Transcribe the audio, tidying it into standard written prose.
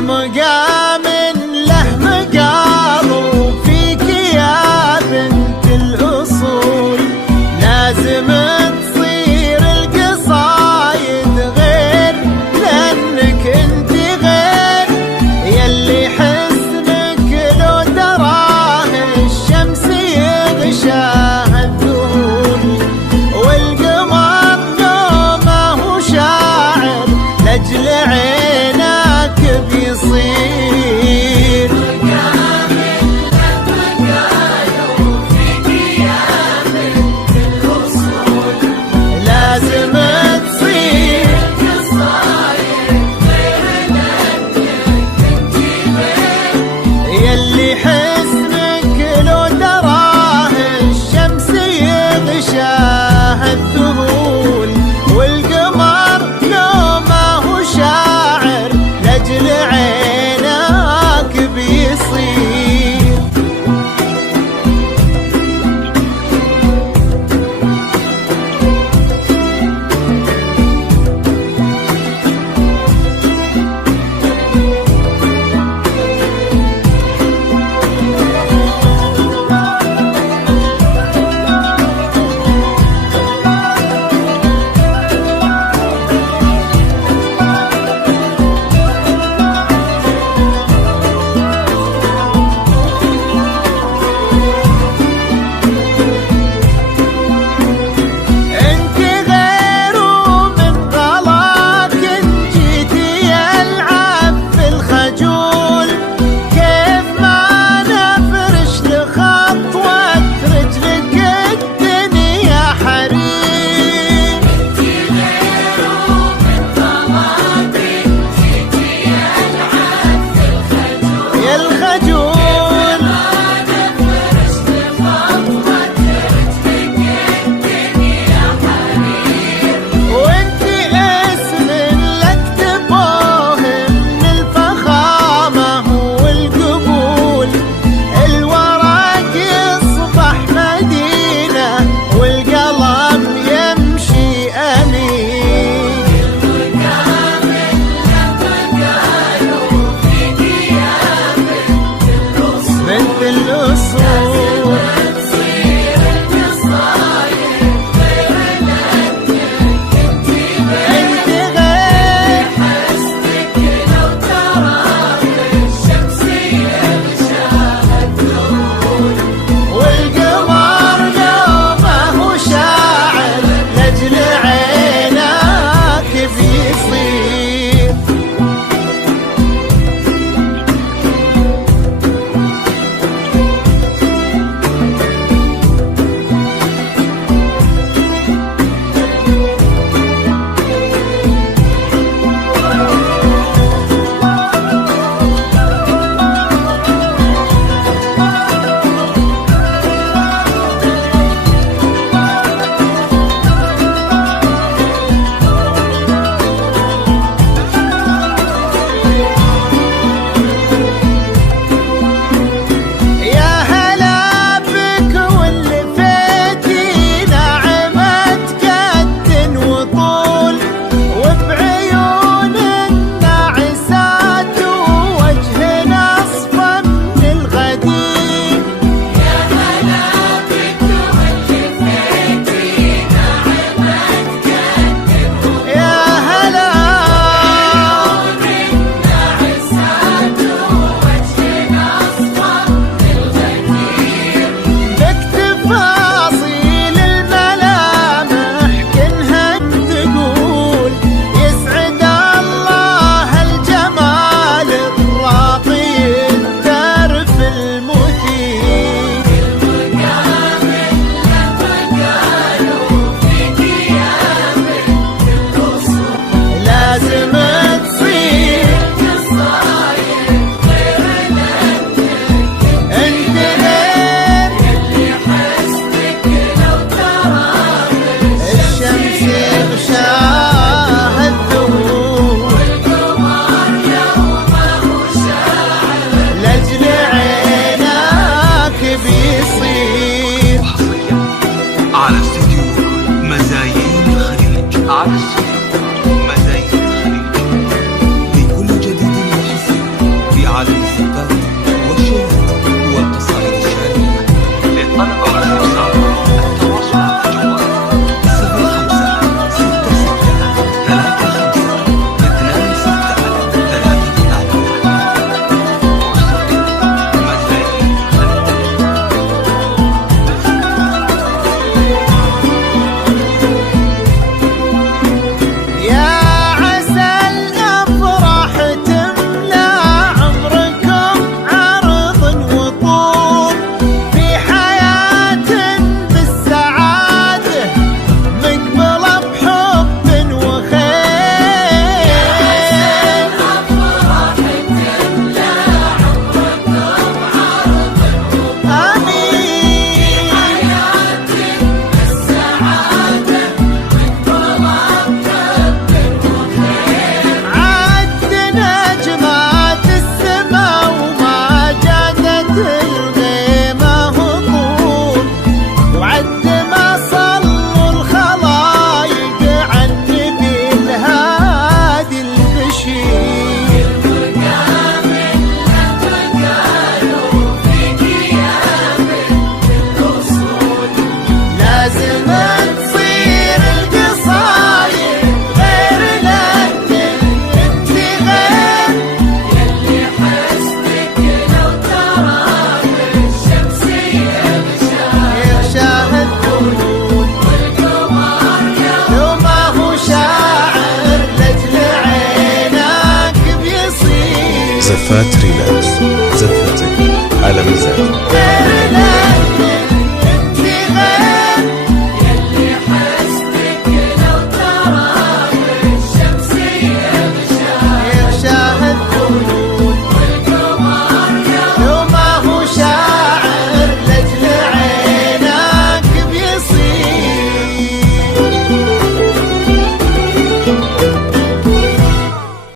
مقام له مقام، وفيك يا بنت الأصول لازم تصير القصايد غير، لأنك انت غير يلي حسنك لو دراه الشمس يغشاه الذهول، والقمر نومه شاعر لأجل عيناك بيصير عالم الزفات والشعر والقصائد الشعرية. للطلب على الاتصال التواصل على الجوال 05 يا عسى الأفراح تملى عمركم عرض وطول في حياة بالسعادة مقبلة بحب وخير. يا عسى الأفراح تملى عمركم عرض وطول آمين في حياة بالسعادة مقبلة عدنا جماعة السما وما جادت الغيمة هطول وعد ما صلوا الخلايق عن نبي الهادي البشير. المقام اللي قالوا في غياب الأصول لازم تصير القصايد غير لك انت غير يلي حسبك لو ترى بالشمس يغشاه الدنون والقمر لو ما هو شاعر لجل عينك بيصير. زفات ريلاكس، زفتك على مزاجك.